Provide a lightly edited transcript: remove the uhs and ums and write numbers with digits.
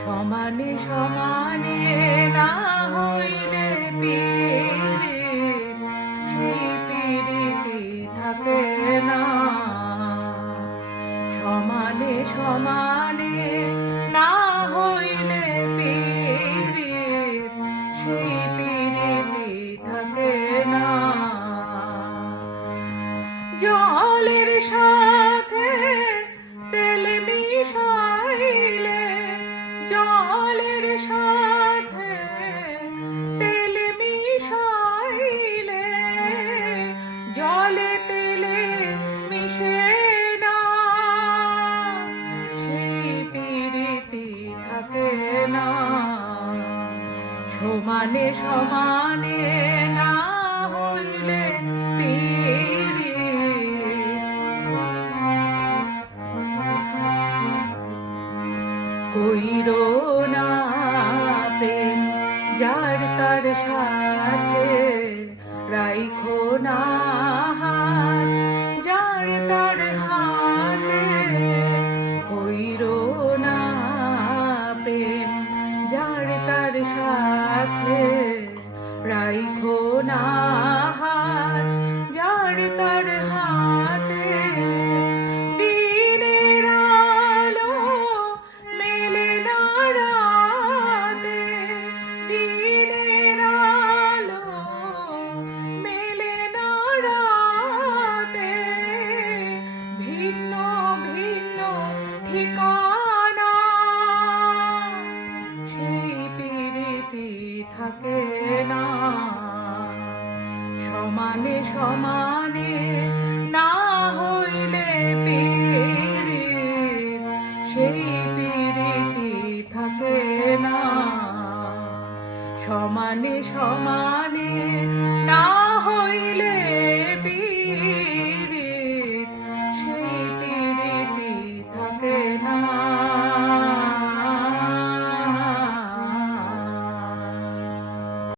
সমানে সমানে না হইলে পীড়িত, সেই পীড়িতি থাকে না। সমানে সমানে না হইলে পীড়িত, সেই পীড়িতি থাকে না। জলের সাথে তেল মিশাইলে, জলের সাথে তেল মিশাইলে, জলে তেলে মিশে না, সেই পীড়িতি থাকে না। সমানে সমানে না হইলে কইরো না প্রেম যার তার সাথে, রাইখো না হাত যার তার হাতে। কইরো না প্রেম যার তার সাথে, রাইখো না হাত যার তার হাতে। ঠিকানা সেই পীড়িতি থাকে না। সমানে সমানে না হইলে পীড়িত, সেই পীড়িতি থাকে না। সমানে সমানে না হইলে